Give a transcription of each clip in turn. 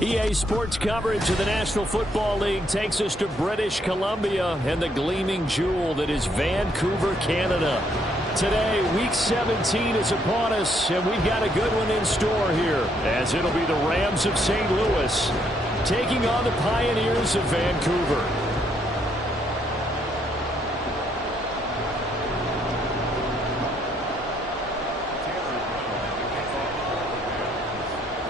EA Sports coverage of the National Football League takes us to British Columbia and the gleaming jewel that is Vancouver, Canada. Today, Week 17 is upon us, and we've got a good one in store here, as it'll be the Rams of St. Louis taking on the Pioneers of Vancouver.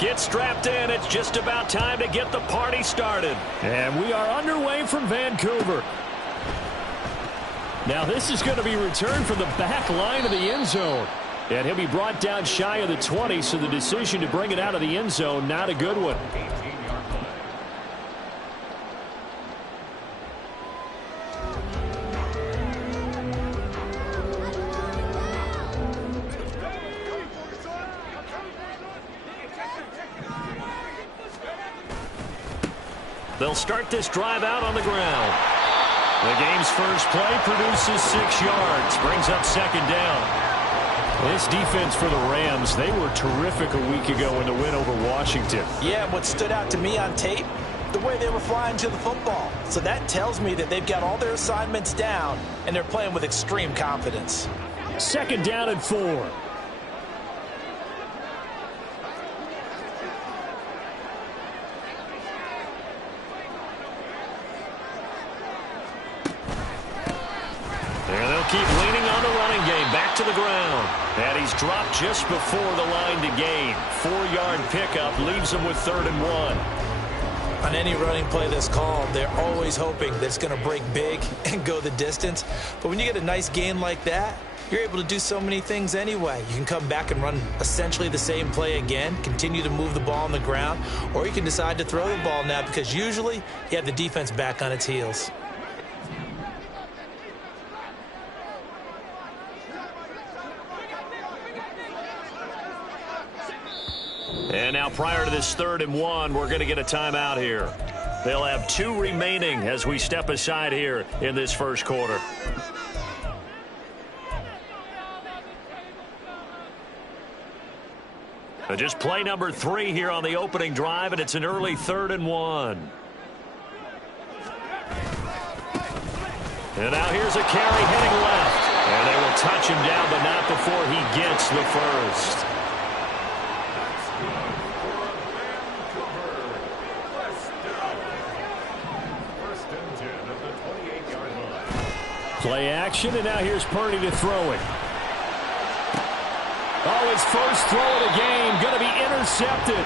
Get strapped in. It's just about time to get the party started. And we are underway from Vancouver. Now this is going to be returned from the back line of the end zone. And he'll be brought down shy of the 20, so the decision to bring it out of the end zone, not a good one. They'll start this drive out on the ground. The game's first play produces 6 yards, brings up second down. This defense for the Rams, they were terrific a week ago in the win over Washington. Yeah, what stood out to me on tape, the way they were flying to the football. So that tells me that they've got all their assignments down, and they're playing with extreme confidence. Second down and 4. Keep leaning on the running game. Back to the ground. And he's dropped just before the line to gain. 4-yard pickup leaves him with 3rd and 1. On any running play that's called, they're always hoping that it's going to break big and go the distance. But when you get a nice gain like that, you're able to do so many things anyway. You can come back and run essentially the same play again, continue to move the ball on the ground, or you can decide to throw the ball now because usually you have the defense back on its heels. And now prior to this 3rd and 1, we're going to get a timeout here. They'll have 2 remaining as we step aside here in this first quarter. Just play number 3 here on the opening drive, and it's an early 3rd and 1. And now here's a carry heading left. And they will touch him down, but not before he gets the first. Play action, and now here's Purdy to throw it. Oh, his first throw of the game going to be intercepted.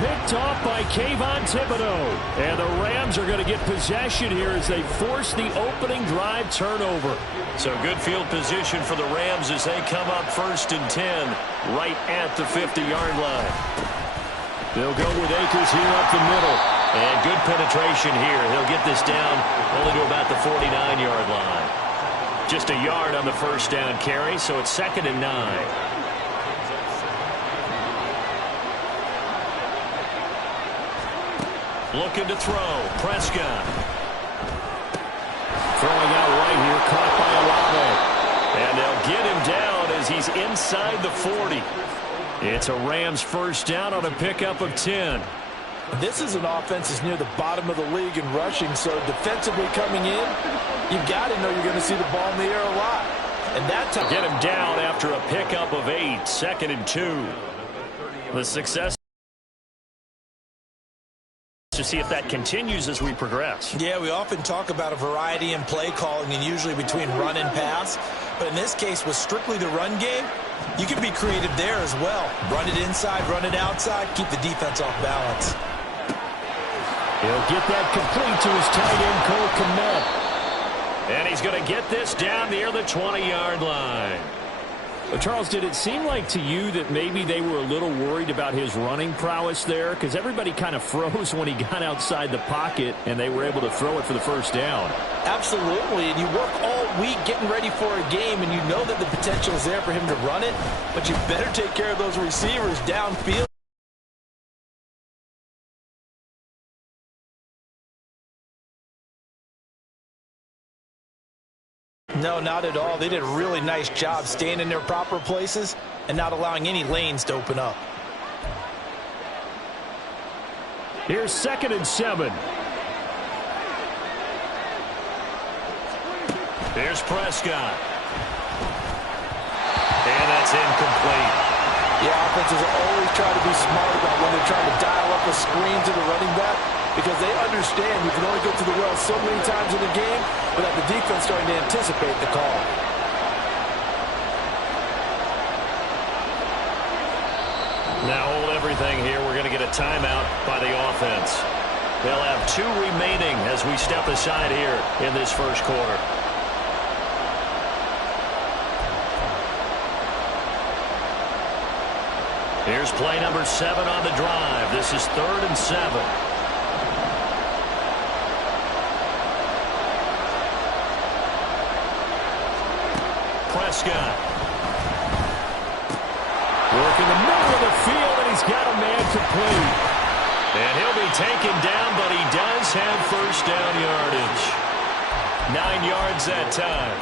Picked off by Kayvon Thibodeau. And the Rams are going to get possession here as they force the opening drive turnover. So good field position for the Rams as they come up 1st and 10 right at the 50-yard line. They'll go with Akers here up the middle. And good penetration here. He'll get this down only to about the 49-yard line. Just a yard on the first down carry, so it's 2nd and 9. Looking to throw. Prescott. Throwing out right here, caught by Olave. And they'll get him down as he's inside the 40. It's a Rams first down on a pickup of 10. This is an offense that's near the bottom of the league in rushing, so defensively coming in, you've got to know you're going to see the ball in the air a lot. And that time, get him down after a pickup of 8, 2nd and 2. The success to see if that continues as we progress. Yeah, we often talk about a variety in play calling and usually between run and pass. But in this case, with strictly the run game, you can be creative there as well. Run it inside, run it outside, keep the defense off balance. He'll get that complete to his tight end, Cole Kmet. And he's going to get this down near the 20-yard line. Well, Charles, did it seem like to you that maybe they were a little worried about his running prowess there? Because everybody kind of froze when he got outside the pocket, and they were able to throw it for the first down. Absolutely, and you work all week getting ready for a game, and you know that the potential is there for him to run it, but you better take care of those receivers downfield. No, not at all. They did a really nice job staying in their proper places and not allowing any lanes to open up. Here's 2nd and 7. Here's Prescott. And that's incomplete. Yeah, offenses always try to be smart about when they're trying to dial up a screen to the running back, because they understand you can only go to the well so many times in the game without the defense starting to anticipate the call. Now hold everything here. We're going to get a timeout by the offense. They'll have 2 remaining as we step aside here in this first quarter. Here's play number 7 on the drive. This is 3rd and 7. Prescott. Work in the middle of the field, and he's got a man complete. And he'll be taken down, but he does have first down yardage. 9 yards that time.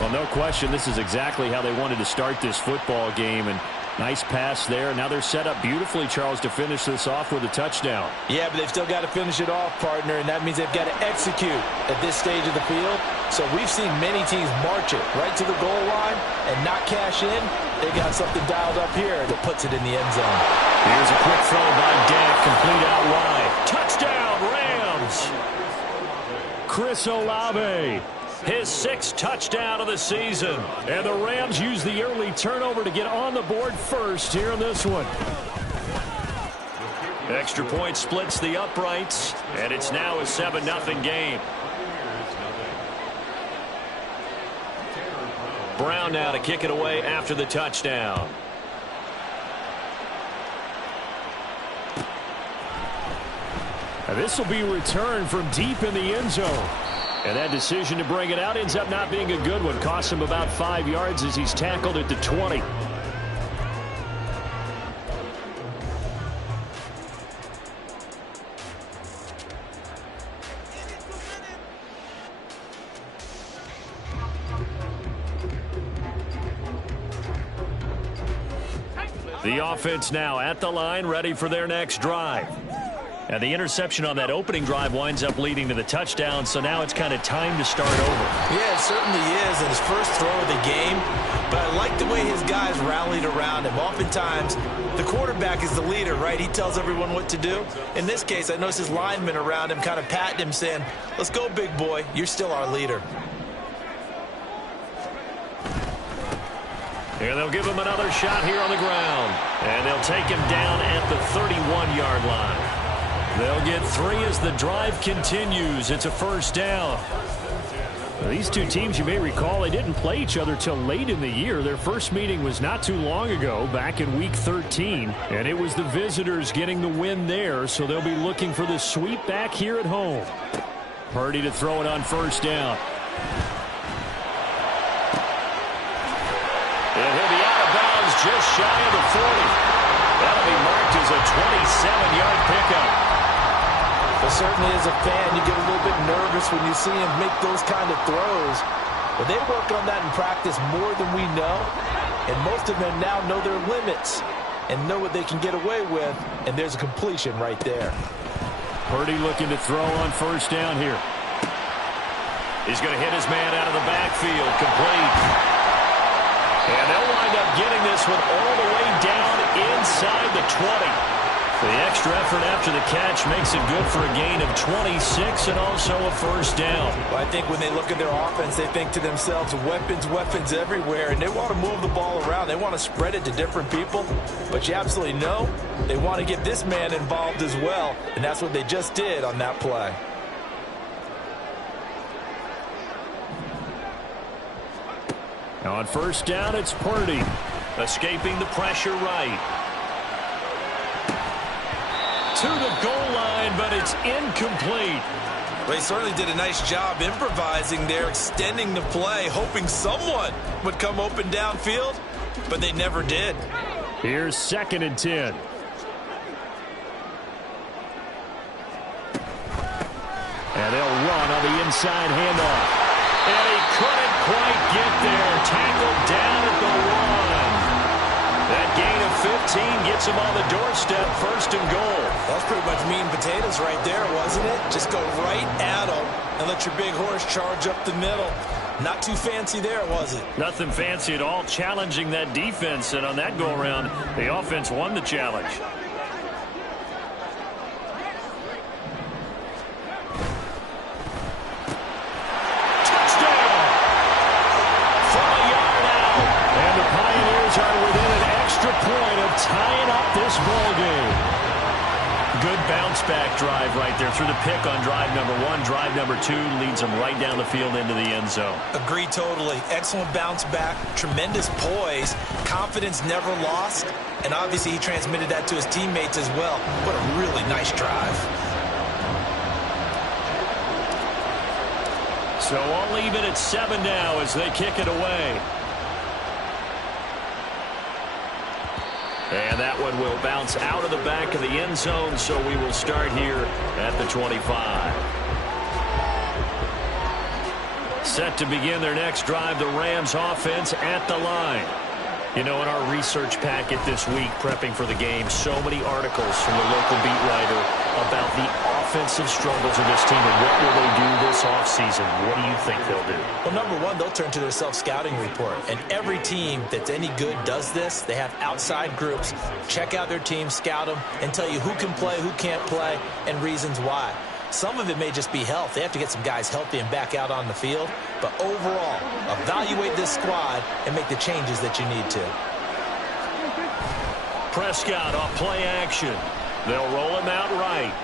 Well, no question, this is exactly how they wanted to start this football game. And nice pass there. Now they're set up beautifully, Charles, to finish this off with a touchdown. Yeah, but they've still got to finish it off, partner, and that means they've got to execute at this stage of the field. So we've seen many teams march it right to the goal line and not cash in. They got something dialed up here that puts it in the end zone. Here's a quick throw by Dak, complete out wide. Touchdown, Rams! Chris Olave. His 6th touchdown of the season. And the Rams use the early turnover to get on the board first here in this one. Extra point splits the uprights, and it's now a 7-0 game. Brown now to kick it away after the touchdown. And this will be returned from deep in the end zone. And that decision to bring it out ends up not being a good one. Costs him about 5 yards as he's tackled at the 20. The offense now at the line, ready for their next drive. And the interception on that opening drive winds up leading to the touchdown, so now it's kind of time to start over. Yeah, it certainly is, and his first throw of the game. But I like the way his guys rallied around him. Oftentimes, the quarterback is the leader, right? He tells everyone what to do. In this case, I noticed his linemen around him kind of patting him, saying, "Let's go, big boy. You're still our leader." And they'll give him another shot here on the ground. And they'll take him down at the 31-yard line. They'll get 3 as the drive continues. It's a first down. These two teams, you may recall, they didn't play each other till late in the year. Their first meeting was not too long ago, back in Week 13. And it was the visitors getting the win there, so they'll be looking for the sweep back here at home. Purdy to throw it on first down. And he'll be out of bounds just shy of the 40. That'll be marked as a 27-yard pickup. But certainly as a fan, you get a little bit nervous when you see him make those kind of throws. But they work on that in practice more than we know. And most of them now know their limits and know what they can get away with. And there's a completion right there. Purdy looking to throw on first down here. He's going to hit his man out of the backfield. Complete. And they'll wind up getting this one all the way down inside the 20. The extra effort after the catch makes it good for a gain of 26 and also a first down. Well, I think when they look at their offense, they think to themselves, weapons, weapons everywhere, and they want to move the ball around. They want to spread it to different people. But you absolutely know they want to get this man involved as well, and that's what they just did on that play. Now on first down, it's Purdy. Escaping the pressure right. To the goal line, but it's incomplete. Well, he certainly did a nice job improvising there, extending the play, hoping someone would come open downfield, but they never did. Here's 2nd and 10. And they'll run on the inside handoff. And he couldn't quite get there. Tackled down at the 1. That gain of team gets him on the doorstep, 1st and goal. That was pretty much meat and potatoes right there, wasn't it? Just go right at him and let your big horse charge up the middle. Not too fancy there, was it? Nothing fancy at all, challenging that defense, and on that go-around, the offense won the challenge. Touchdown! From a yard out. And the Pioneers are within an extra point of tying up this ball game. Good bounce-back drive right there through the pick on drive number 1. Drive number 2 leads them right down the field into the end zone. Agree totally. Excellent bounce back, tremendous poise, confidence never lost, and obviously he transmitted that to his teammates as well. What a really nice drive. So all even at 7 now as they kick it away. And that one will bounce out of the back of the end zone, so we will start here at the 25. Set to begin their next drive, the Rams offense at the line. You know, in our research packet this week, prepping for the game, so many articles from the local beat writer about the offensive struggles of this team and what will they do this offseason. What do you think they'll do? Well, number one, they'll turn to their self-scouting report. And every team that's any good does this. They have outside groups. Check out their team, scout them, and tell you who can play, who can't play, and reasons why. Some of it may just be health. They have to get some guys healthy and back out on the field. But overall, evaluate this squad and make the changes that you need to. Prescott off play action. They'll roll him out right.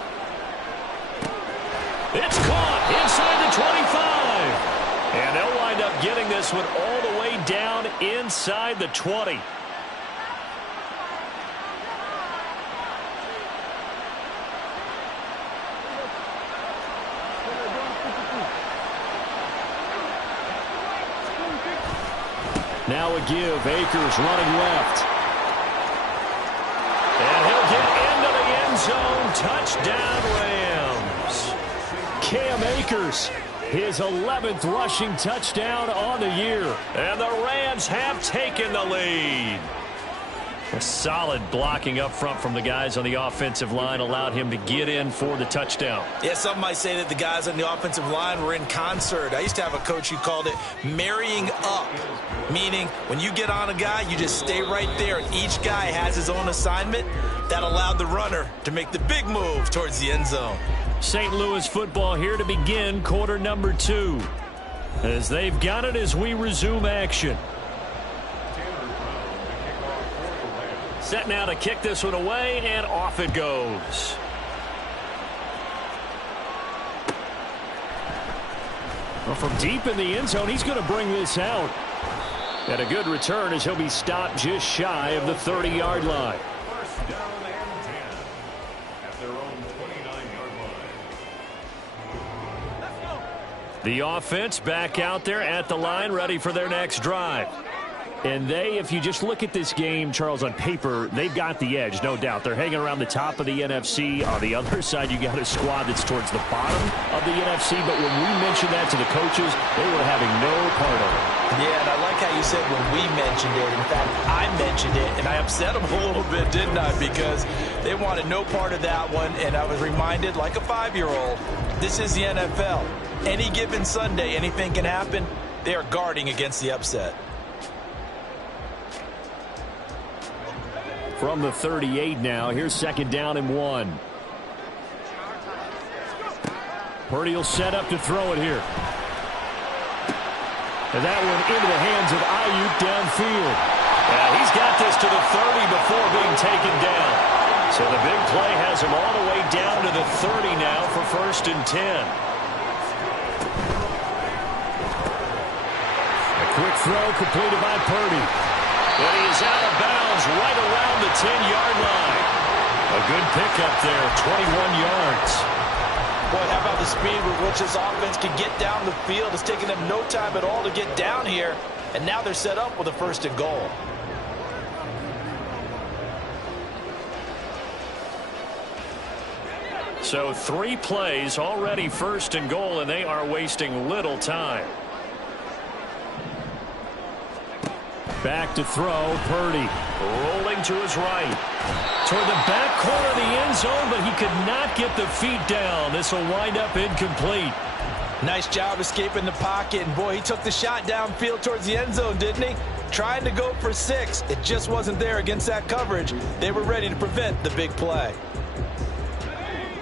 It's caught inside the 25. And they'll wind up getting this one all the way down inside the 20. Now a give. Akers running left. And he'll get into the end zone. Touchdown, Rams. Cam Akers, his 11th rushing touchdown on the year. And the Rams have taken the lead. A solid blocking up front from the guys on the offensive line allowed him to get in for the touchdown. Yeah, some might say that the guys on the offensive line were in concert. I used to have a coach who called it marrying up, meaning when you get on a guy, you just stay right there, and each guy has his own assignment. That allowed the runner to make the big move towards the end zone. St. Louis football here to begin quarter number 2. As they've got it as we resume action. Set now to kick this one away, and off it goes. Well, from deep in the end zone, he's going to bring this out. And a good return as he'll be stopped just shy of the 30-yard line. First down and 10 at their own 29-yard line. The offense back out there at the line, ready for their next drive. And they, if you just look at this game, Charles, on paper, they've got the edge, no doubt. They're hanging around the top of the NFC. On the other side, you got a squad that's towards the bottom of the NFC. But when we mentioned that to the coaches, they were having no part of it. Yeah, and I like how you said when we mentioned it. In fact, I mentioned it, and I upset them a little bit, didn't I? Because they wanted no part of that one, and I was reminded, like a 5-year-old, this is the NFL. Any given Sunday, anything can happen. They are guarding against the upset. From the 38 now, here's 2nd down and 1. Purdy will set up to throw it here. And that one into the hands of Ayuk downfield. And he's got this to the 30 before being taken down. So the big play has him all the way down to the 30 now for 1st and 10. A quick throw completed by Purdy. And he is out of bounds right around the 10-yard line. A good pickup there, 21 yards. Boy, how about the speed with which this offense can get down the field? It's taking them no time at all to get down here. And now they're set up with a 1st and goal. So 3 plays already 1st and goal, and they are wasting little time. Back to throw, Purdy. Rolling to his right. Toward the back corner of the end zone, but he could not get the feet down. This will wind up incomplete. Nice job escaping the pocket, and boy, he took the shot downfield towards the end zone, didn't he? Trying to go for 6. It just wasn't there against that coverage. They were ready to prevent the big play.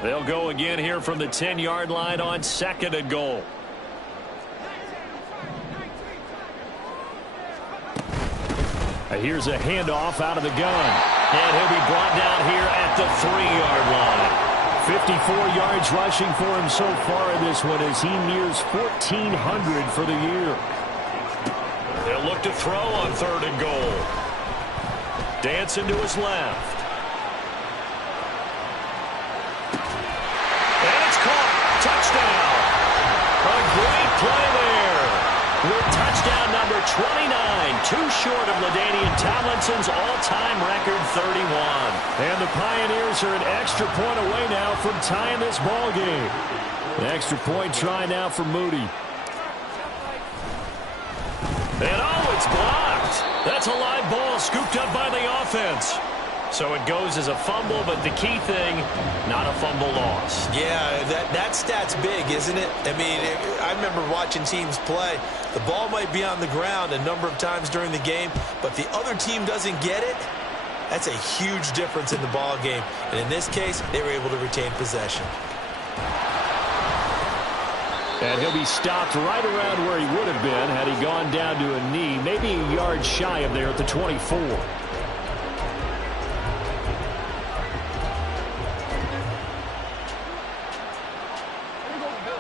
They'll go again here from the 10-yard line on 2nd and goal. Here's a handoff out of the gun. And he'll be brought down here at the 3-yard line. 54 yards rushing for him so far in this one as he nears 1,400 for the year. They'll look to throw on 3rd and goal. Dancing to his left. And it's caught. Touchdown. A great play there. With touchdown number 29, too short of LaDainian Tomlinson's all-time record 31. And the Pioneers are an extra point away now from tying this ball game. An extra point try now for Moody. And oh, it's blocked. That's a live ball scooped up by the offense. So it goes as a fumble, but the key thing, not a fumble loss. Yeah, that stat's big, isn't it? I mean, I remember watching teams play. The ball might be on the ground a number of times during the game, but the other team doesn't get it. That's a huge difference in the ball game. And in this case, they were able to retain possession. And he'll be stopped right around where he would have been had he gone down to a knee, maybe a yard shy of there at the 24.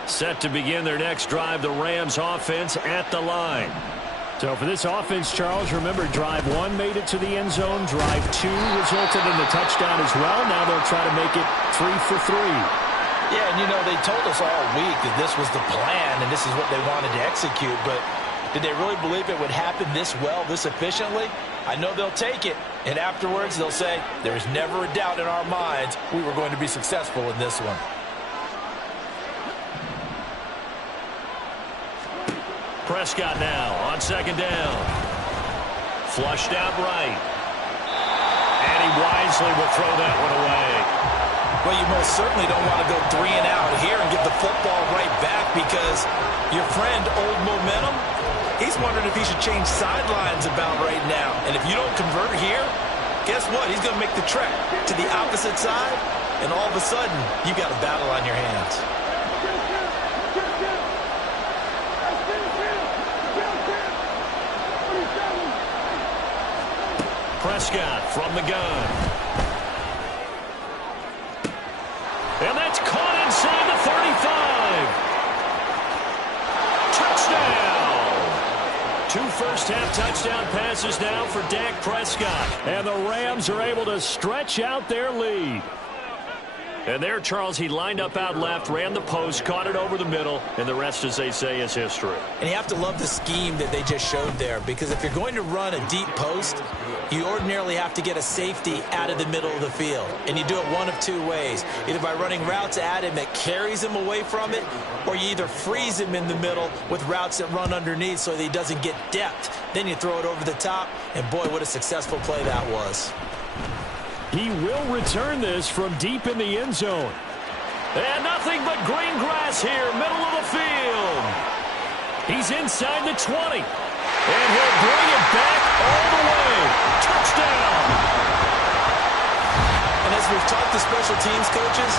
Set to begin their next drive, the Rams offense at the line. So for this offense, Charles, remember drive 1 made it to the end zone. Drive 2 resulted in the touchdown as well. Now they'll try to make it 3 for 3. Yeah, and you know, they told us all week that this was the plan and this is what they wanted to execute, but did they really believe it would happen this well, this efficiently? I know they'll take it, and afterwards they'll say, there is never a doubt in our minds we were going to be successful in this one. Prescott now on 2nd down. Flushed out right. And he wisely will throw that one away. Well, you most certainly don't want to go 3 and out here and give the football right back because your friend, Old Momentum, he's wondering if he should change sidelines about right now. And if you don't convert here, guess what? He's going to make the trek to the opposite side, and all of a sudden, you got a battle on your hands. Prescott from the gun. And that's caught inside the 35. Touchdown! 2 first-half touchdown passes now for Dak Prescott. And the Rams are able to stretch out their lead. And there, Charles, he lined up out left, ran the post, caught it over the middle, and the rest, as they say, is history. And you have to love the scheme that they just showed there, because if you're going to run a deep post, you ordinarily have to get a safety out of the middle of the field. And you do it one of 2 ways, either by running routes at him that carries him away from it, or you either freeze him in the middle with routes that run underneath so that he doesn't get depth. Then you throw it over the top, and boy, what a successful play that was. He will return this from deep in the end zone. And nothing but green grass here, middle of the field. He's inside the 20. And he'll bring it back all the way. Touchdown! And as we've talked to special teams coaches,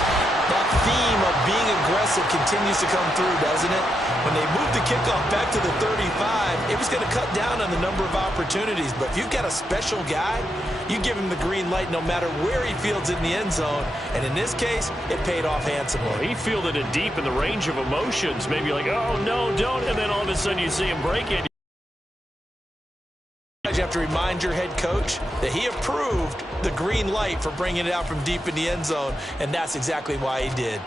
that theme of being aggressive continues to come through, doesn't it? When they moved the kickoff back to the 35, it was going to cut down on the number of opportunities. But if you've got a special guy, you give him the green light no matter where he fields it in the end zone. And in this case, it paid off handsomely. Well, he fielded it deep in the range of emotions. Maybe like, oh, no, don't. And then all of a sudden you see him break it. You have to remind your head coach that he approved the green light for bringing it out from deep in the end zone, and that's exactly why he did.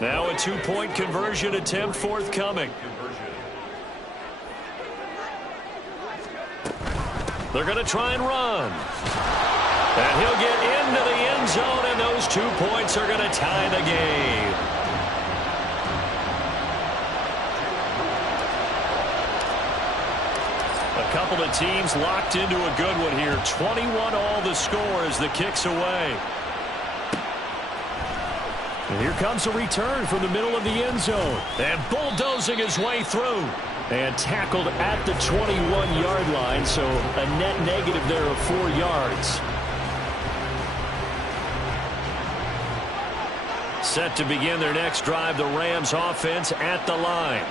Now a 2-point conversion attempt forthcoming. They're going to try and run. And he'll get into the end zone, and those 2 points are going to tie the game. Couple of teams locked into a good one here. 21-all the score as the kick's away. And here comes a return from the middle of the end zone. And bulldozing his way through. And tackled at the 21-yard line, so a net negative there of 4 yards. Set to begin their next drive, the Rams offense at the line.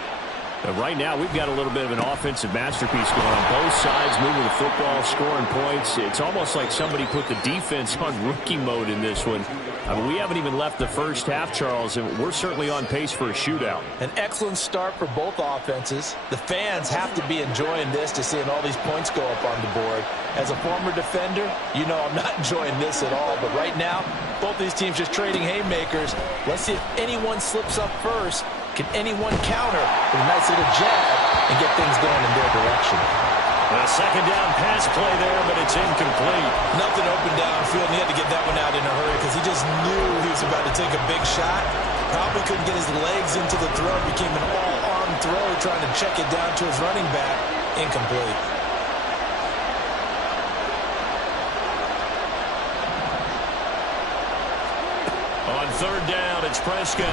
Right now, we've got a little bit of an offensive masterpiece going on. Both sides moving the football, scoring points. It's almost like somebody put the defense on rookie mode in this one. I mean, we haven't even left the first half, Charles, and we're certainly on pace for a shootout. An excellent start for both offenses. The fans have to be enjoying this to seeing all these points go up on the board. As a former defender, you know I'm not enjoying this at all. But right now, both these teams just trading haymakers. Let's see if anyone slips up first. Can anyone counter with a nice little jab and get things going in their direction? A second down pass play there, but it's incomplete. Nothing open downfield, and he had to get that one out in a hurry because he just knew he was about to take a big shot. Probably couldn't get his legs into the throw. Became an all-arm throw, trying to check it down to his running back. Incomplete. On third down, it's Prescott.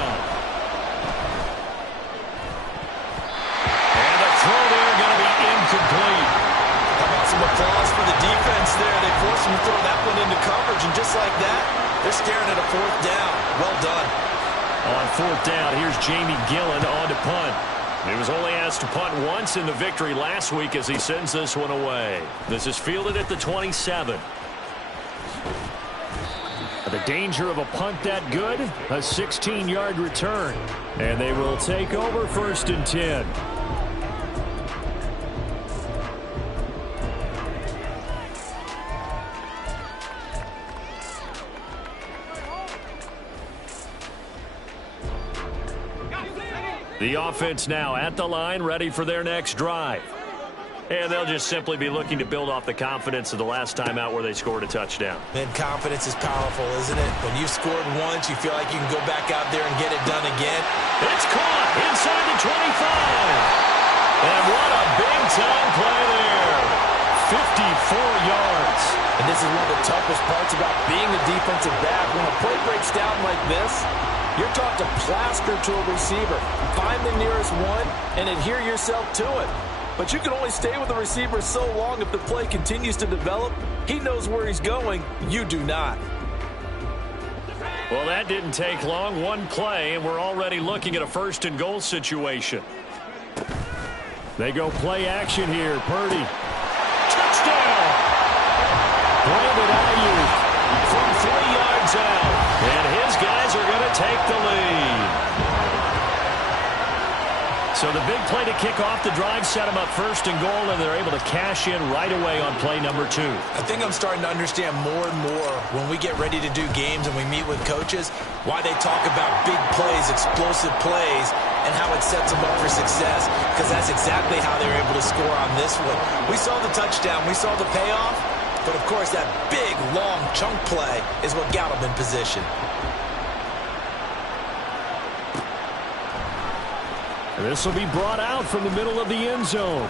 And the throw there going to be incomplete. How about some applause for the defense there? They forced him to throw that one into coverage, and just like that, they're staring at a fourth down. Well done. On fourth down, here's Jamie Gillen on to punt. He was only asked to punt once in the victory last week as he sends this one away. This is fielded at the 27. The danger of a punt that good, a 16-yard return. And they will take over 1st and 10. The offense now at the line, ready for their next drive. And they'll just simply be looking to build off the confidence of the last time out where they scored a touchdown. And confidence is powerful, isn't it? When you've scored once, you feel like you can go back out there and get it done again. It's caught inside the 25. And what a big-time play there. 54 yards. And this is one of the toughest parts about being a defensive back. When a play breaks down like this, you're taught to plaster to a receiver. Find the nearest one and adhere yourself to it. But you can only stay with the receiver so long if the play continues to develop. He knows where he's going. You do not. Well, that didn't take long. One play, and we're already looking at a 1st and goal situation. They go play action here. Purdy. Touchdown! Brandon Ayuk from 3 yards out. And his guys are going to take the lead. So the big play to kick off the drive set them up 1st and goal, and they're able to cash in right away on play number 2. I think I'm starting to understand more and more when we get ready to do games and we meet with coaches why they talk about big plays, explosive plays, and how it sets them up for success, because that's exactly how they were able to score on this one. We saw the touchdown. We saw the payoff. But, of course, that big, long chunk play is what got them in position. This will be brought out from the middle of the end zone.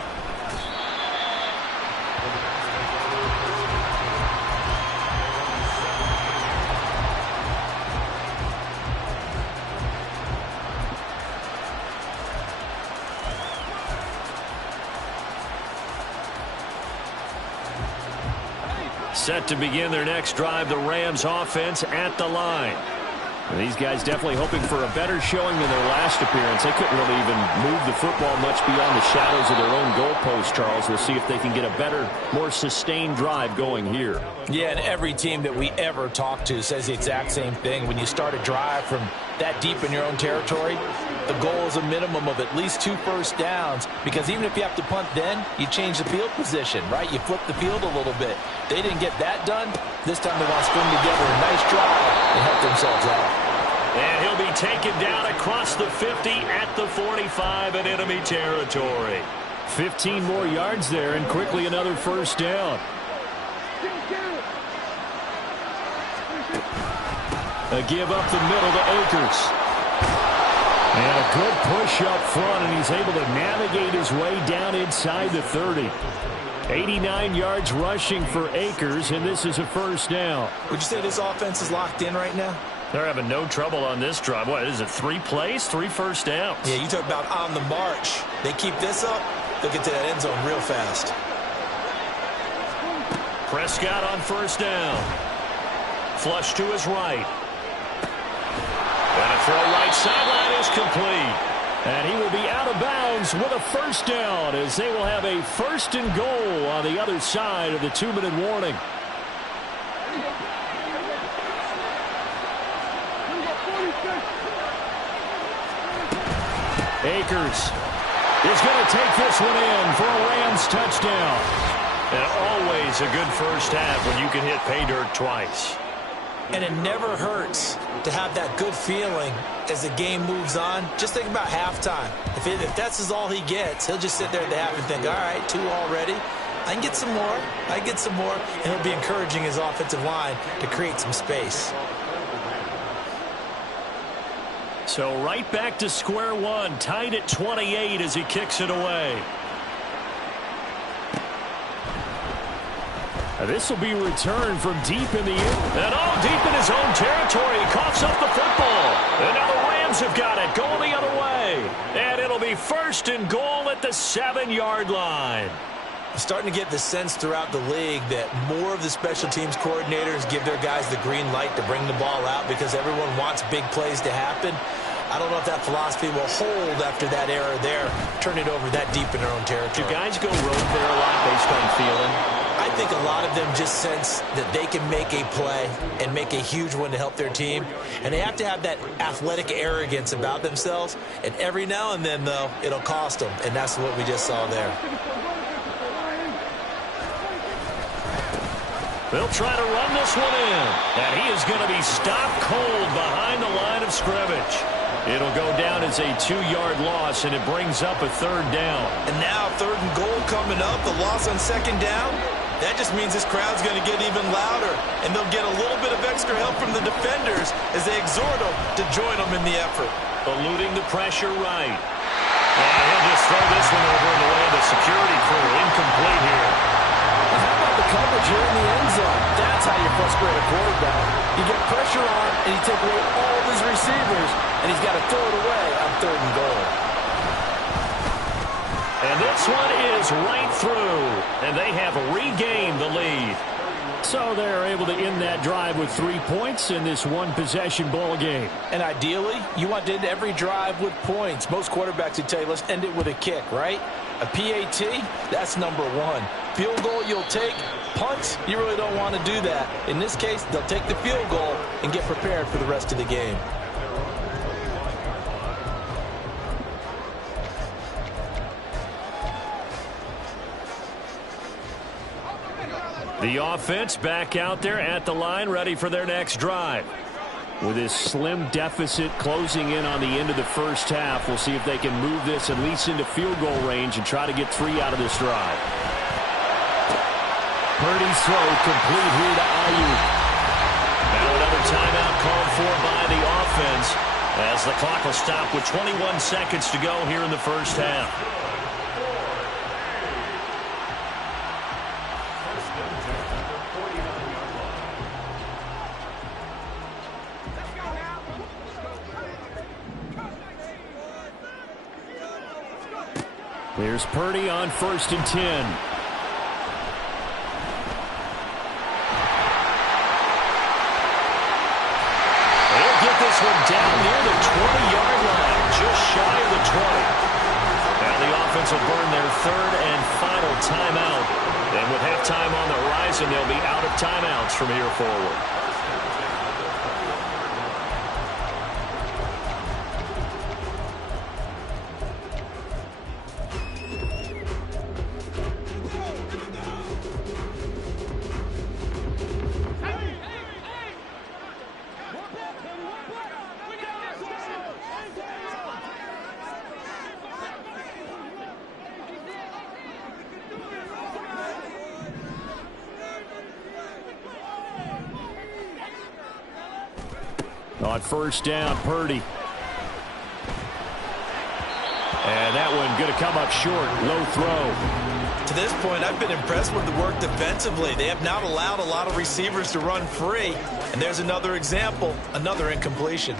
Set to begin their next drive, the Rams offense at the line. And these guys definitely hoping for a better showing than their last appearance. They couldn't really even move the football much beyond the shadows of their own goalpost, Charles. We'll see if they can get a better, more sustained drive going here. Yeah, and every team that we ever talk to says the exact same thing. When you start a drive from that deep in your own territory, the goal is a minimum of at least 2 first downs, because even if you have to punt then, you change the field position, right? You flip the field a little bit. They didn't get that done. This time they want to string together a nice drive and help themselves out. And he'll be taken down across the 50 at the 45 in enemy territory. 15 more yards there, and quickly another first down. A give up the middle to Akers. And a good push up front, and he's able to navigate his way down inside the 30. 89 yards rushing for Akers, and this is a first down. Would you say this offense is locked in right now? They're having no trouble on this drive. What is it, 3 plays, 3 first downs? Yeah, you talk about on the march. They keep this up, they'll get to that end zone real fast. Prescott on first down. Flush to his right. And a throw right sideline is complete. And he will be out of bounds with a first down as they will have a first and goal on the other side of the 2-minute warning. Akers is going to take this one in for a Rams touchdown. And always a good first half when you can hit pay dirt twice. And it never hurts to have that good feeling as the game moves on. Just think about halftime. If that's all he gets, he'll just sit there at the half and think, all right, 2 already. I can get some more. I can get some more. And he'll be encouraging his offensive line to create some space. So right back to square one, tied at 28 as he kicks it away. This will be returned from deep in the air. And all deep in his own territory. He coughs up the football. And now the Rams have got it going the other way. And it'll be first and goal at the 7-yard line. I'm starting to get the sense throughout the league that more of the special teams coordinators give their guys the green light to bring the ball out because everyone wants big plays to happen. I don't know if that philosophy will hold after that error there. Turn it over that deep in their own territory. Do guys go rogue there a lot based on feeling? I think a lot of them just sense that they can make a play and make a huge one to help their team. And they have to have that athletic arrogance about themselves. And every now and then, though, it'll cost them. And that's what we just saw there. They'll try to run this one in. And he is going to be stopped cold behind the line of scrimmage. It'll go down as a 2-yard loss, and it brings up a 3rd down. And now 3rd and goal coming up, the loss on 2nd down. That just means this crowd's going to get even louder, and they'll get a little bit of extra help from the defenders as they exhort them to join them in the effort. Eluding the pressure right. And he'll just throw this one over in the way of the security crew. Incomplete here. How about the coverage here in the end zone? That's how you frustrate a quarterback. You get pressure on, and you take away all of his receivers, and he's got to throw it away on 3rd and goal. And this one is right through, and they have regained the lead. So they're able to end that drive with 3 points in this one-possession ball game. And ideally, you want to end every drive with points. Most quarterbacks would tell you, let's end it with a kick, right? A PAT, that's number 1. Field goal you'll take. Punts, you really don't want to do that. In this case, they'll take the field goal and get prepared for the rest of the game. The offense back out there at the line, ready for their next drive. With this slim deficit closing in on the end of the first half, we'll see if they can move this at least into field goal range and try to get 3 out of this drive. Purdy's throw complete here to Ayuk. Now another timeout called for by the offense as the clock will stop with 21 seconds to go here in the first half. Here's Purdy on 1st and 10. They'll get this one down near the 20-yard line, just shy of the 20. Now the offense will burn their 3rd and final timeout. And with halftime on the horizon, they'll be out of timeouts from here forward. On 1st down, Purdy. And that one going to come up short. Low throw. To this point, I've been impressed with the work defensively. They have not allowed a lot of receivers to run free. And there's another example, another incompletion.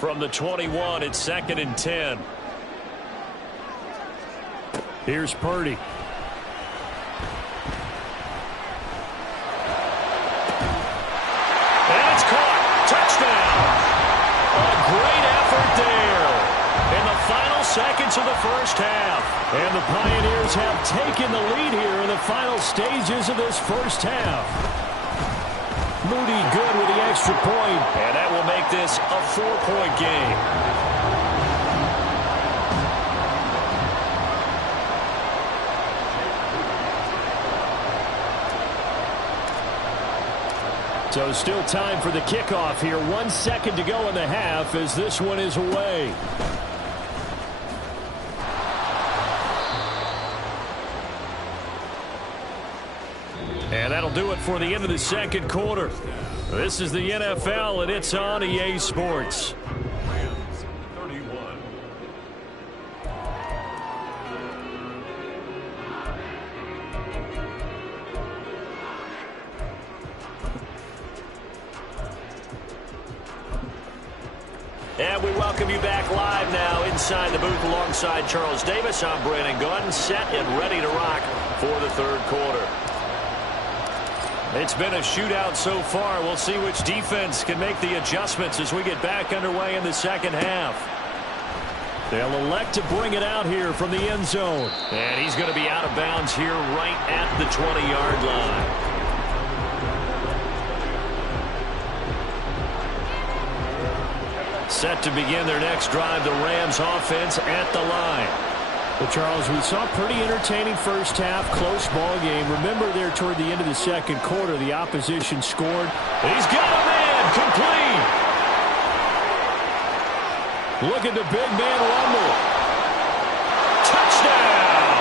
From the 21, it's 2nd and 10. Here's Purdy. And it's caught. Touchdown. A great effort there in the final seconds of the first half. And the Pioneers have taken the lead here in the final stages of this first half. Moody good with the extra point, and that will make this a 4-point game. So still time for the kickoff here. 1 second to go in the half as this one is away. And that'll do it for the end of the second quarter. This is the NFL, and it's on EA Sports. Rams 31. And we welcome you back live now inside the booth alongside Charles Davis. I'm Brandon Gunn, set and ready to rock for the third quarter. It's been a shootout so far. We'll see which defense can make the adjustments as we get back underway in the second half. They'll elect to bring it out here from the end zone. And he's going to be out of bounds here right at the 20-yard line. Set to begin their next drive, the Rams offense at the line. Well, Charles, we saw a pretty entertaining first half, close ball game. Remember there toward the end of the second quarter, the opposition scored. He's got a man, complete. Look at the big man rumble. Touchdown!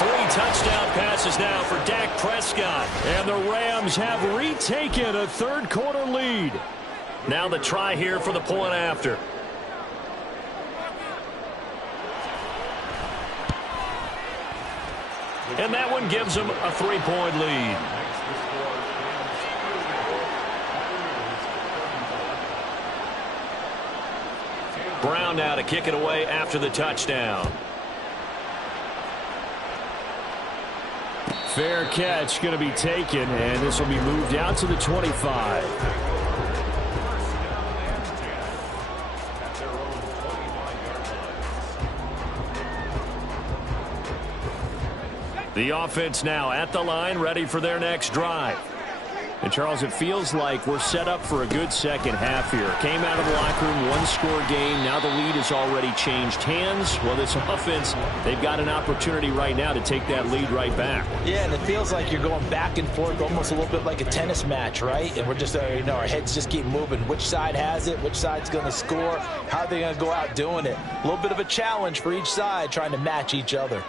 3 touchdown passes now for Dak Prescott. And the Rams have retaken a third quarter lead. Now the try here for the point after. And that one gives them a 3-point lead. Brown now to kick it away after the touchdown. Fair catch going to be taken, and this will be moved out to the 25. The offense now at the line, ready for their next drive. And, Charles, it feels like we're set up for a good second half here. Came out of the locker room, one-score game. Now the lead has already changed hands. Well, this offense, they've got an opportunity right now to take that lead right back. Yeah, and it feels like you're going back and forth, almost a little bit like a tennis match, right? And we're just, our heads just keep moving. Which side has it? Which side's going to score? How are they going to go out doing it? A little bit of a challenge for each side, trying to match each other.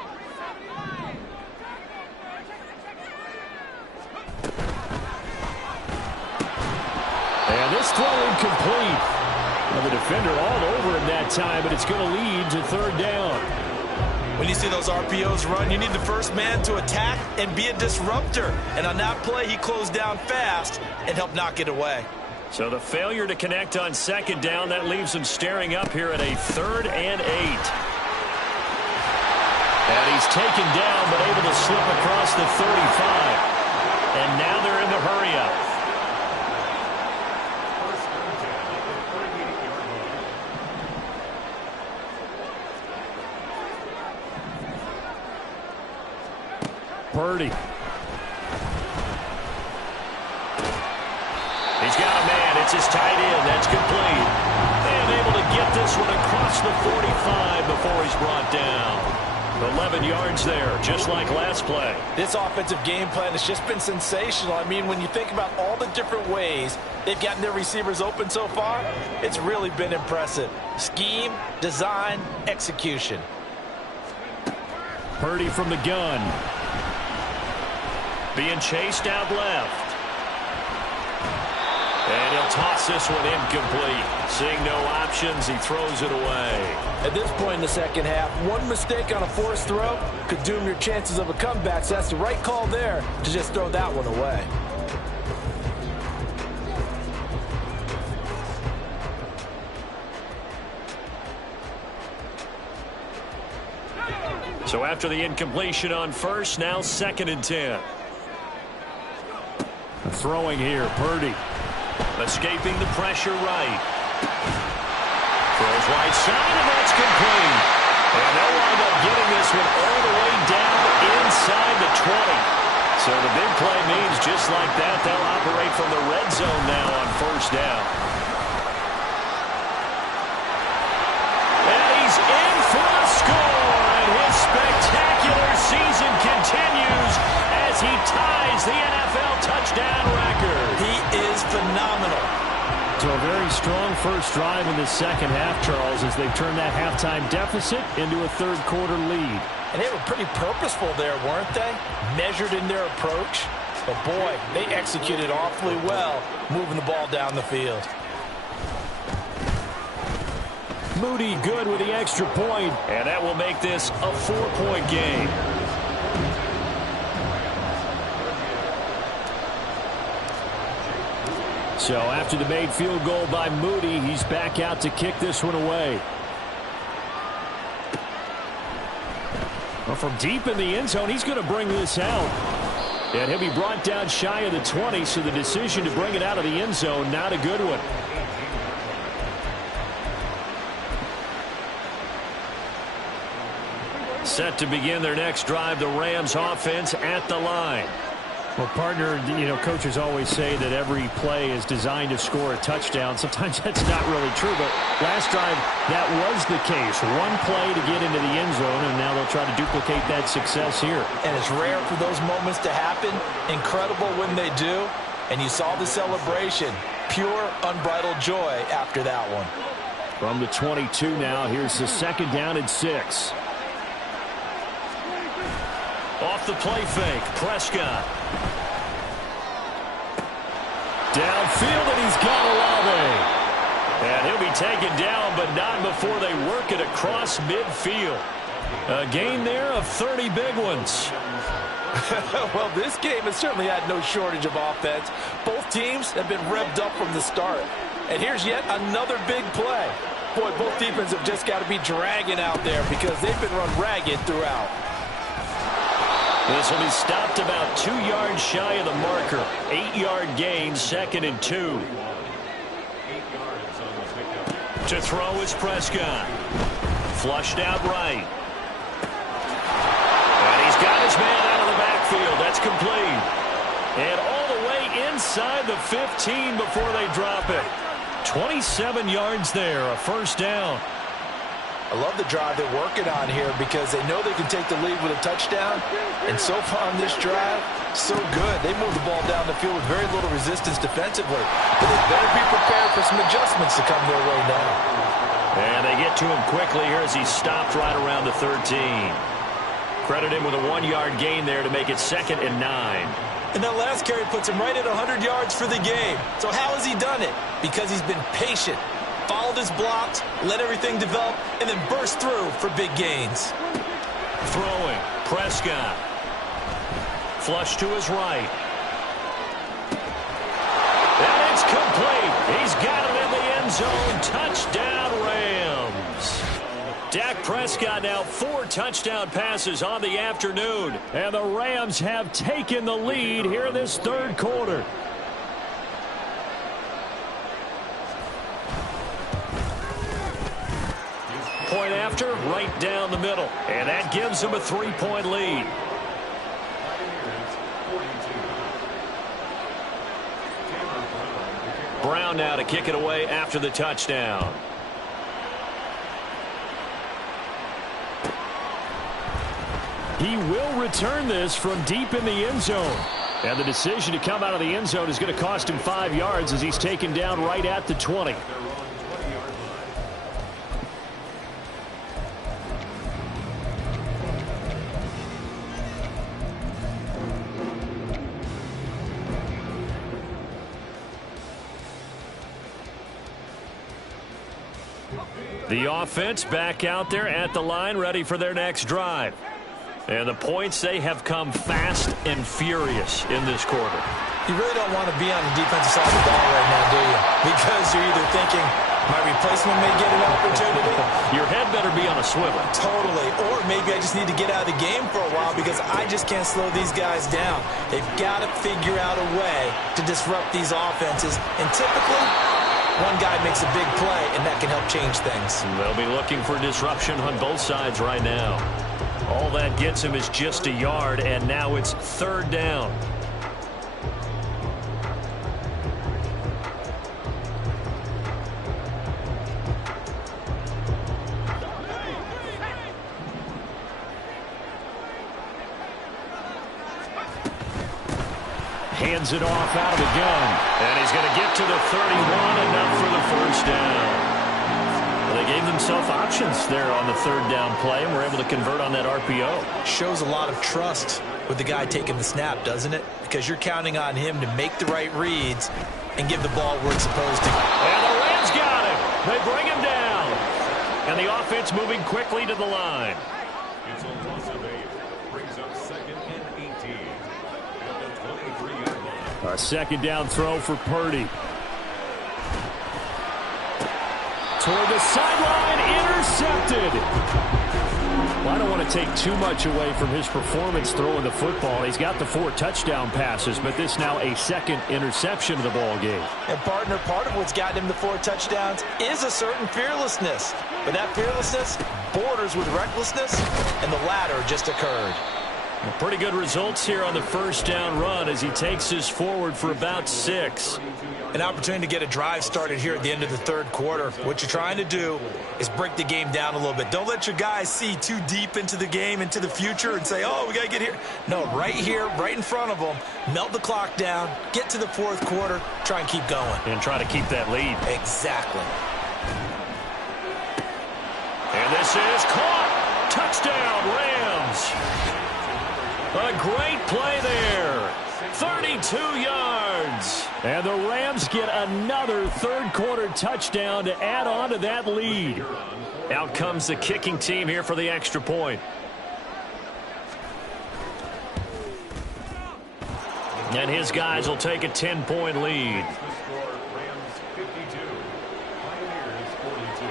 And this throw incomplete. Well, the defender all over him that time, but it's going to lead to third down. When you see those RPOs run, you need the first man to attack and be a disruptor. And on that play, he closed down fast and helped knock it away. So the failure to connect on second down, that leaves them staring up here at a 3rd and 8. And he's taken down, but able to slip across the 35. And now they're in the hurry-up. Purdy. He's got a man. It's his tight end. That's complete. And able to get this one across the 45 before he's brought down. 11 yards there, just like last play. This offensive game plan has just been sensational. I mean, when you think about all the different ways they've gotten their receivers open so far, it's really been impressive. Scheme, design, execution. Purdy from the gun. Being chased out left. And he'll toss this one incomplete. Seeing no options, he throws it away. At this point in the second half, one mistake on a forced throw could doom your chances of a comeback, so that's the right call there to just throw that one away. So after the incompletion on first, now 2nd and 10. Throwing here, Purdy. Escaping the pressure right. Throws right side, and that's complete. And they'll wind up getting this one all the way down inside the 20. So the big play means just like that, they'll operate from the red zone now on first down. And he's in for the score. And his spectacular season continues as he ties the NFL touchdown record. He is phenomenal. So a very strong first drive in the second half, Charles, as they've turned that halftime deficit into a third-quarter lead. And they were pretty purposeful there, weren't they? Measured in their approach. But, boy, they executed awfully well, moving the ball down the field. Moody good with the extra point, and that will make this a 4-point game. So after the made field goal by Moody, he's back out to kick this one away. Well, from deep in the end zone, he's going to bring this out. And he'll be brought down shy of the 20, so the decision to bring it out of the end zone, not a good one. Set to begin their next drive, the Rams offense at the line. Well, partner, you know, coaches always say that every play is designed to score a touchdown. Sometimes that's not really true, but last drive, that was the case. One play to get into the end zone, and now they'll try to duplicate that success here. And it's rare for those moments to happen. Incredible when they do. And you saw the celebration. Pure, unbridled joy after that one. From the 22 now, here's the 2nd down and 6. Off the play fake, Prescott. Downfield, and he's got Olave. And he'll be taken down, but not before they work it across midfield. A gain there of 30 big ones. Well, this game has certainly had no shortage of offense. Both teams have been revved up from the start. And here's yet another big play. Boy, both defenses have just got to be dragging out there because they've been run ragged throughout. This will be stopped about 2 yards shy of the marker. 8-yard gain, 2nd and 2. To throw is Prescott. Flushed out right. And he's got his man out of the backfield. That's complete. And all the way inside the 15 before they drop it. 27 yards there, a first down. I love the drive they're working on here because they know they can take the lead with a touchdown. And so far on this drive, so good. They move the ball down the field with very little resistance defensively. But they better be prepared for some adjustments to come their way now. And they get to him quickly here as he stopped right around the 13. Credit him with a 1-yard gain there to make it 2nd and 9. And that last carry puts him right at 100 yards for the game. So how has he done it? Because he's been patient. Followed his blocks, let everything develop, and then burst through for big gains. Throwing, Prescott. Flush to his right. And it's complete. He's got it in the end zone. Touchdown, Rams. Dak Prescott now 4 touchdown passes on the afternoon. And the Rams have taken the lead here in this 3rd quarter. Point after, right down the middle. And that gives them a 3-point lead. Brown now to kick it away after the touchdown. He will return this from deep in the end zone. And the decision to come out of the end zone is going to cost him 5 yards as he's taken down right at the 20. The offense back out there at the line, ready for their next drive. And the points, they have come fast and furious in this quarter. You really don't want to be on the defensive side of the ball right now, do you? Because you're either thinking, my replacement may get an opportunity. Your head better be on a swivel. Totally. Or maybe I just need to get out of the game for a while because I just can't slow these guys down. They've got to figure out a way to disrupt these offenses. And typically, one guy makes a big play, and that can help change things. They'll be looking for disruption on both sides right now. All that gets him is just a yard, and now it's 3rd down. Hands it off out of the gun. And he's going to get to the 31, enough for the 1st down. Well, they gave themselves options there on the 3rd down play, and were able to convert on that RPO. Shows a lot of trust with the guy taking the snap, doesn't it? Because you're counting on him to make the right reads and give the ball where it's supposed to. And the Rams got him. They bring him down. And the offense moving quickly to the line. It's a loss of 8. Brings up 2nd and 18. At the 23-yard line. A 2nd down throw for Purdy. Toward the sideline, intercepted. Well, I don't want to take too much away from his performance throwing the football. He's got the 4 touchdown passes, but this now a 2nd interception of the ball game. And, partner, part of what's gotten him the 4 touchdowns is a certain fearlessness. But that fearlessness borders with recklessness, and the latter just occurred. Well, pretty good results here on the 1st down run as he takes us forward for about 6. An opportunity to get a drive started here at the end of the 3rd quarter. What you're trying to do is break the game down a little bit. Don't let your guys see too deep into the game, into the future, and say, oh, we got to get here. No, right here, right in front of them, melt the clock down, get to the 4th quarter, try and keep going. And try to keep that lead. Exactly. And this is caught. Touchdown, Rams. A great play there. 32 yards. And the Rams get another 3rd quarter touchdown to add on to that lead. Out comes the kicking team here for the extra point. And his guys will take a 10-point lead. Rams 52. Pioneers 42.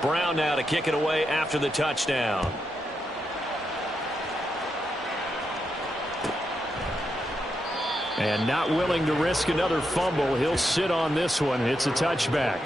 Brown now to kick it away after the touchdown. And not willing to risk another fumble. He'll sit on this one. It's a touchback.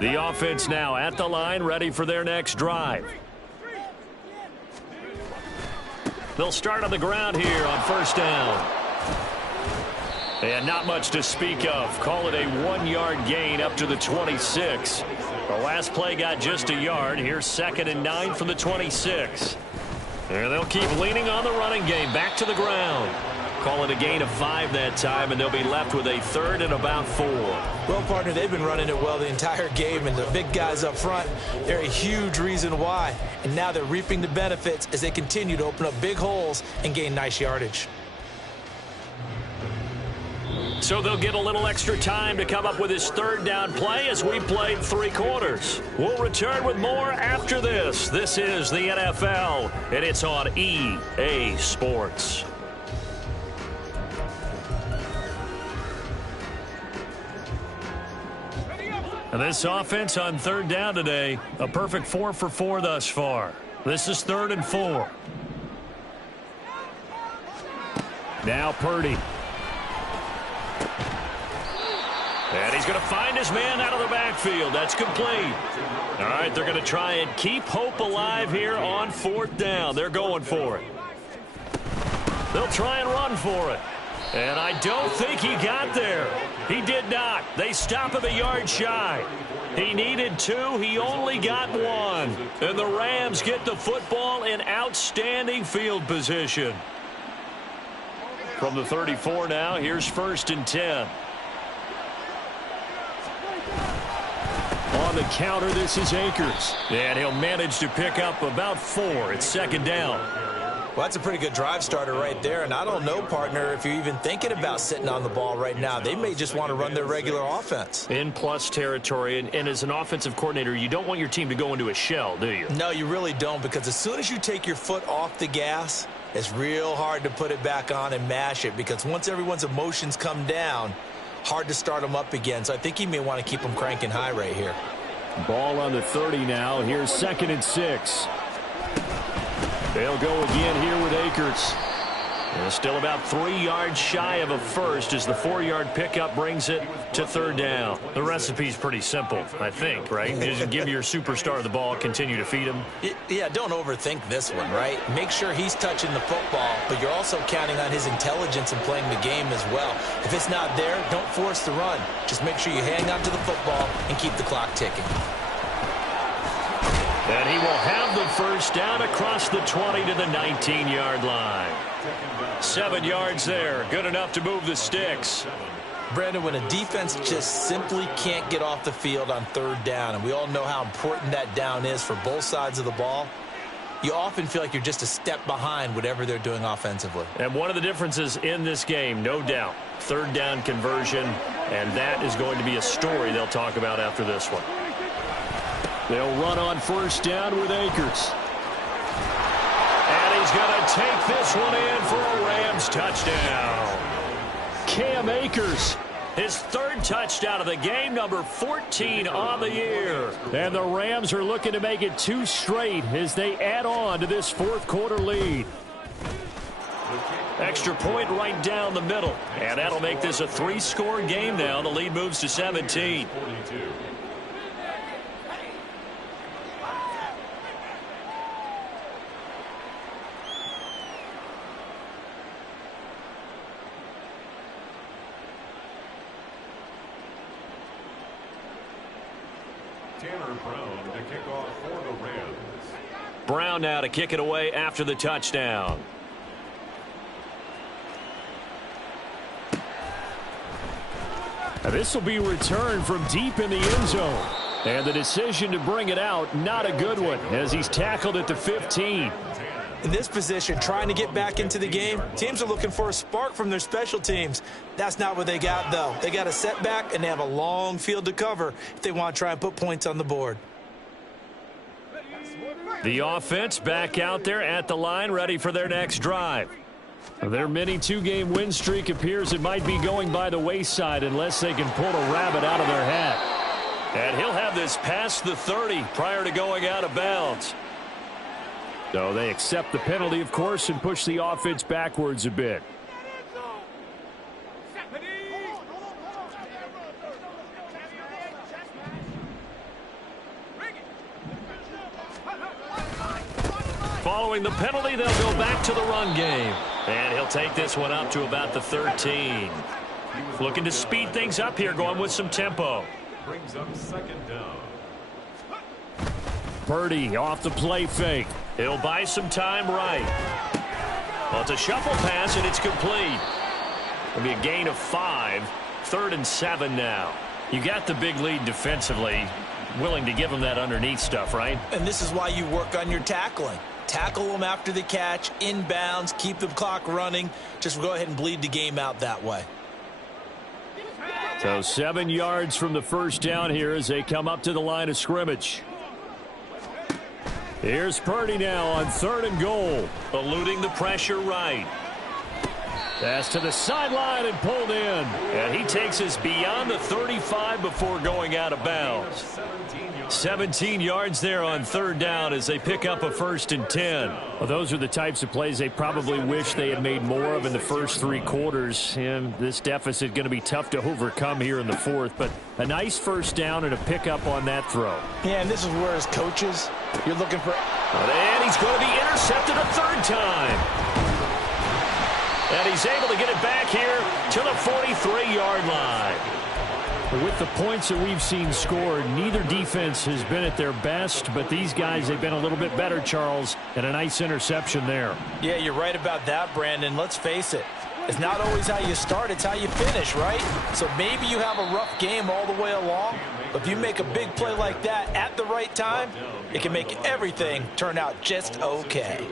The offense now at the line, ready for their next drive. They'll start on the ground here on 1st down. And not much to speak of. Call it a 1-yard gain up to the 26. The last play got just a yard. Here's 2nd and 9 from the 26. And they'll keep leaning on the running game. Back to the ground. Call it a gain of 5 that time, and they'll be left with a 3rd and about 4. Well, partner, they've been running it well the entire game, and the big guys up front, they're a huge reason why. And now they're reaping the benefits as they continue to open up big holes and gain nice yardage. So they'll get a little extra time to come up with his third down play as we played 3 quarters. We'll return with more after this. This is the NFL, and it's on EA Sports. And this offense on third down today, a perfect 4 for 4 thus far. This is 3rd and 4. Now Purdy. And he's going to find his man out of the backfield. That's complete. All right, they're going to try and keep hope alive here on 4th down. They're going for it. They'll try and run for it. And I don't think he got there. He did not. They stop him a yard shy. He needed 2. He only got 1. And the Rams get the football in outstanding field position. From the 34 now, here's 1st and 10. On the counter, this is Akers. And he'll manage to pick up about 4. It's 2nd down. Well, that's a pretty good drive starter right there. And I don't know, partner, if you're even thinking about sitting on the ball right now. They may just want to run their regular offense. In plus territory. And as an offensive coordinator, you don't want your team to go into a shell, do you? No, you really don't, because as soon as you take your foot off the gas, it's real hard to put it back on and mash it, because once everyone's emotions come down, hard to start them up again. So I think he may want to keep them cranking high right here. Ball on the 30 now. Here's 2nd and 6. They'll go again here with Akers. And still about 3 yards shy of a first as the 4-yard pickup brings it to 3rd down. The recipe's pretty simple, I think, right? Just give your superstar the ball, continue to feed him. Yeah, don't overthink this one, right? Make sure he's touching the football, but you're also counting on his intelligence and playing the game as well. If it's not there, don't force the run. Just make sure you hang on to the football and keep the clock ticking. And he will have the 1st down across the 20 to the 19-yard line. 7 yards there. Good enough to move the sticks. Brandon, when a defense just simply can't get off the field on 3rd down, and we all know how important that down is for both sides of the ball, you often feel like you're just a step behind whatever they're doing offensively. And one of the differences in this game, no doubt, 3rd down conversion, and that is going to be a story they'll talk about after this one. They'll run on 1st down with Akers. And he's going to take this one in for a Rams touchdown. Cam Akers, his 3rd touchdown of the game, number 14 on the year. And the Rams are looking to make it 2 straight as they add on to this 4th quarter lead. Extra point right down the middle. And that'll make this a 3-score game now. The lead moves to 17. Brown to kick off for the Rams. Brown now to kick it away after the touchdown. Now this will be returned from deep in the end zone. And the decision to bring it out, not a good one, as he's tackled at the 15. In this position, trying to get back into the game, teams are looking for a spark from their special teams. That's not what they got, though. They got a setback, and they have a long field to cover if they want to try and put points on the board. The offense back out there at the line, ready for their next drive. Their mini 2-game win streak appears it might be going by the wayside unless they can pull a rabbit out of their hat. And he'll have this past the 30 prior to going out of bounds. So they accept the penalty, of course, and push the offense backwards a bit. Following the penalty, they'll go back to the run game. And he'll take this one up to about the 13. Looking to speed things up here, going with some tempo. Brings up 2nd down. Purdy off the play fake. He'll buy some time right. Well, it's a shuffle pass, and it's complete. It'll be a gain of 5. 3rd and 7 now. You got the big lead defensively. Willing to give them that underneath stuff, right? And this is why you work on your tackling. Tackle them after the catch, inbounds, keep the clock running. Just go ahead and bleed the game out that way. So 7 yards from the first down here as they come up to the line of scrimmage. Here's Purdy now on 3rd and goal. Eluding the pressure right. Pass to the sideline and pulled in. And he takes us beyond the 35 before going out of bounds. 17 yards there on 3rd down as they pick up a 1st and 10. Well, those are the types of plays they probably wish they had made more of in the first 3 quarters. And this deficit going to be tough to overcome here in the 4th. But a nice 1st down and a pickup on that throw. Yeah, and this is where as coaches, you're looking for... And he's going to be intercepted a 3rd time. And he's able to get it back here to the 43-yard line. With the points that we've seen scored, neither defense has been at their best, but these guys, they've been a little bit better, Charles, and a nice interception there. Yeah, you're right about that, Brandon. Let's face it. It's not always how you start, it's how you finish, right? So maybe you have a rough game all the way along, but if you make a big play like that at the right time, it can make everything turn out just okay.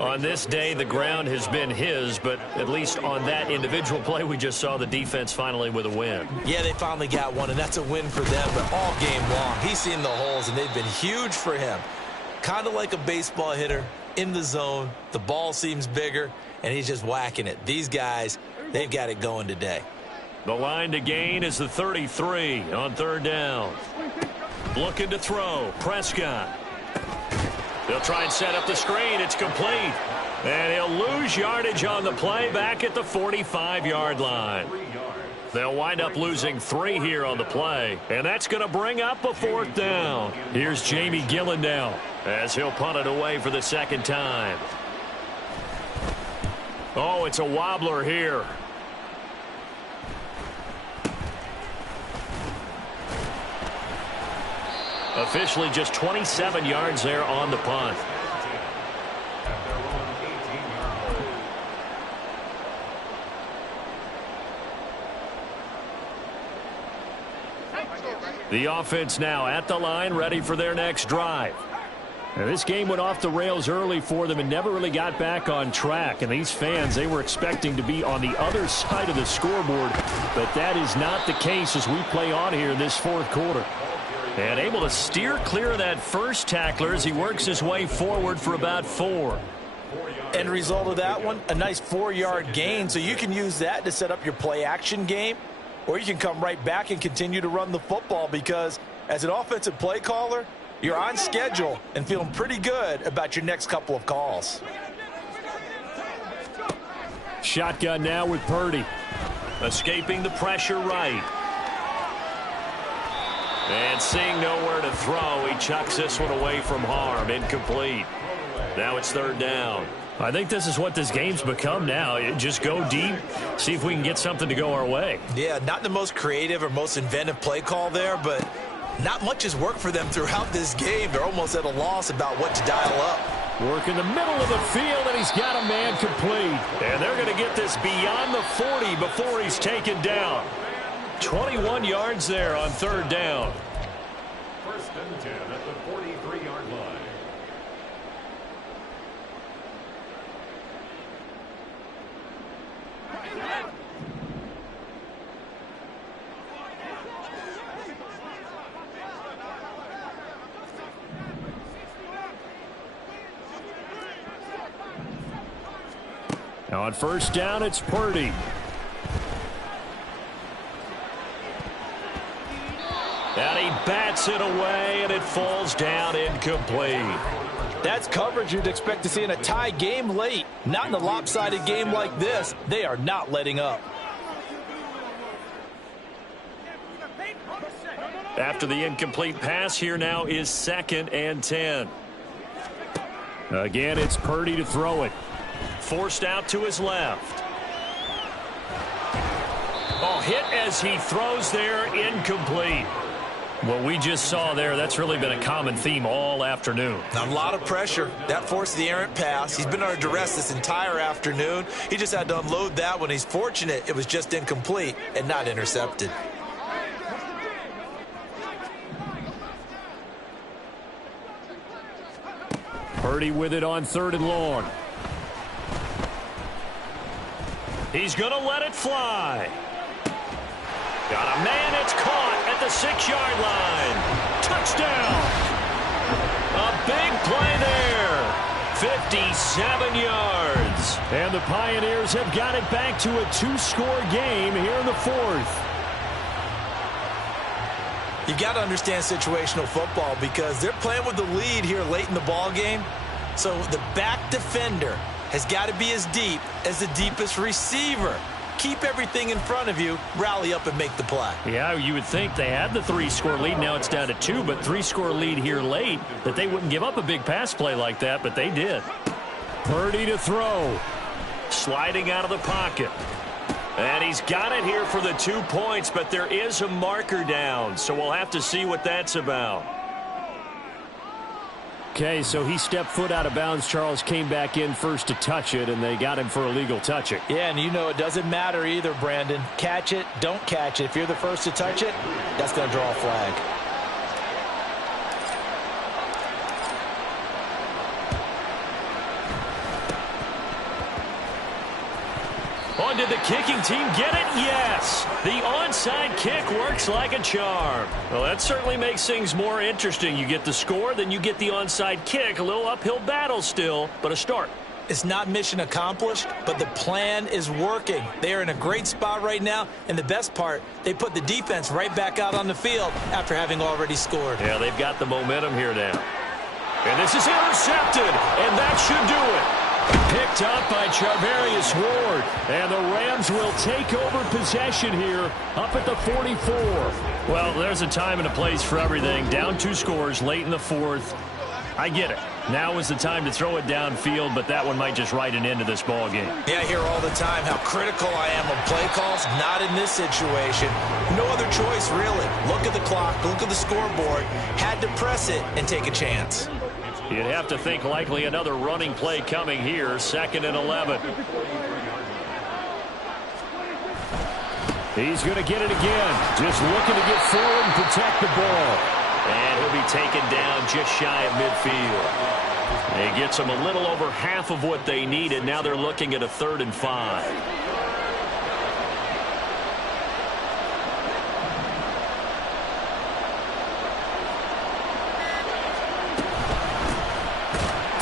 On this day, the ground has been his, but at least on that individual play, we just saw the defense finally with a win. Yeah, they finally got one, and that's a win for them, but all game long, he's seen the holes, and they've been huge for him. Kind of like a baseball hitter in the zone. The ball seems bigger, and he's just whacking it. These guys, they've got it going today. The line to gain is the 33 on 3rd down. Looking to throw. Prescott. They'll try and set up the screen. It's complete. And he'll lose yardage on the play back at the 45-yard line. They'll wind up losing 3 here on the play. And that's going to bring up a 4th down. Here's Jamie Gillen now as he'll punt it away for the 2nd time. Oh, it's a wobbler here. Officially just 27 yards there on the punt. The offense now at the line, ready for their next drive. Now, this game went off the rails early for them and never really got back on track. And these fans, they were expecting to be on the other side of the scoreboard. But that is not the case as we play on here in this 4th quarter. And able to steer clear of that first tackler as he works his way forward for about 4. End result of that one, a nice 4-yard gain. So you can use that to set up your play-action game. Or you can come right back and continue to run the football because as an offensive play caller, you're on schedule and feeling pretty good about your next couple of calls. Shotgun now with Purdy. Escaping the pressure right. And seeing nowhere to throw, he chucks this one away from harm. Incomplete. Now it's 3rd down. I think this is what this game's become now. Just go deep, see if we can get something to go our way. Yeah, not the most creative or most inventive play call there, but not much has worked for them throughout this game. They're almost at a loss about what to dial up. Work in the middle of the field, and he's got a man complete. And they're going to get this beyond the 40 before he's taken down. 21 yards there on 3rd down. 1st and 10 at the 43-yard line. Now on 1st down, it's Purdy. And he bats it away, and it falls down incomplete. That's coverage you'd expect to see in a tie game late. Not in a lopsided game like this. They are not letting up. After the incomplete pass, here now is 2nd and 10. Again, it's Purdy to throw it. Forced out to his left. Oh, hit as he throws there, incomplete. What we just saw there, that's really been a common theme all afternoon. A lot of pressure. That forced the errant pass. He's been under duress this entire afternoon. He just had to unload that one. He's fortunate it was just incomplete and not intercepted. Purdy with it on 3rd and long. He's going to let it fly. Got a man, it's caught at the 6-yard line. Touchdown! A big play there. 57 yards. And the Pioneers have got it back to a 2-score game here in the 4th. You've got to understand situational football because they're playing with the lead here late in the ball game. So the back defender has got to be as deep as the deepest receiver. Keep everything in front of you, rally up and make the play. Yeah, you would think they had the 3-score lead. Now it's down to 2, but 3-score lead here late, that they wouldn't give up a big pass play like that, but they did. Purdy to throw. Sliding out of the pocket. And he's got it here for the 2 points, but there is a marker down, so we'll have to see what that's about. Okay, so he stepped foot out of bounds. Charles came back in first to touch it, and they got him for illegal touching. Yeah, and you know it doesn't matter either, Brandon. Catch it, don't catch it. If you're the first to touch it, that's going to draw a flag. On did the kicking team get it? Yes. The onside kick works like a charm. Well, that certainly makes things more interesting. You get the score, then you get the onside kick. A little uphill battle still, but a start. It's not mission accomplished, but the plan is working. They are in a great spot right now, and the best part, they put the defense right back out on the field after having already scored. Yeah, they've got the momentum here now. And this is intercepted, and that should do it. Picked up by Charvarius Ward. And the Rams will take over possession here up at the 44. Well, there's a time and a place for everything. Down 2 scores late in the 4th. I get it. Now is the time to throw it downfield, but that one might just write an end to this ball game. Yeah, I hear all the time how critical I am of play calls. Not in this situation. No other choice, really. Look at the clock. Look at the scoreboard. Had to press it and take a chance. You'd have to think likely another running play coming here. 2nd and 11. He's going to get it again. Just looking to get forward and protect the ball. And he'll be taken down just shy of midfield. It gets them a little over half of what they needed. Now they're looking at a 3rd and 5.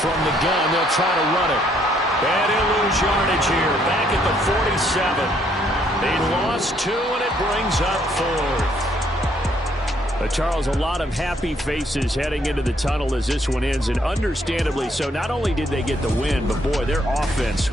From the gun, they'll try to run it. And he'll lose yardage here. Back at the 47. They lost 2, and it brings up 4th. Charles, a lot of happy faces heading into the tunnel as this one ends, and understandably so. Not only did they get the win, but boy, their offense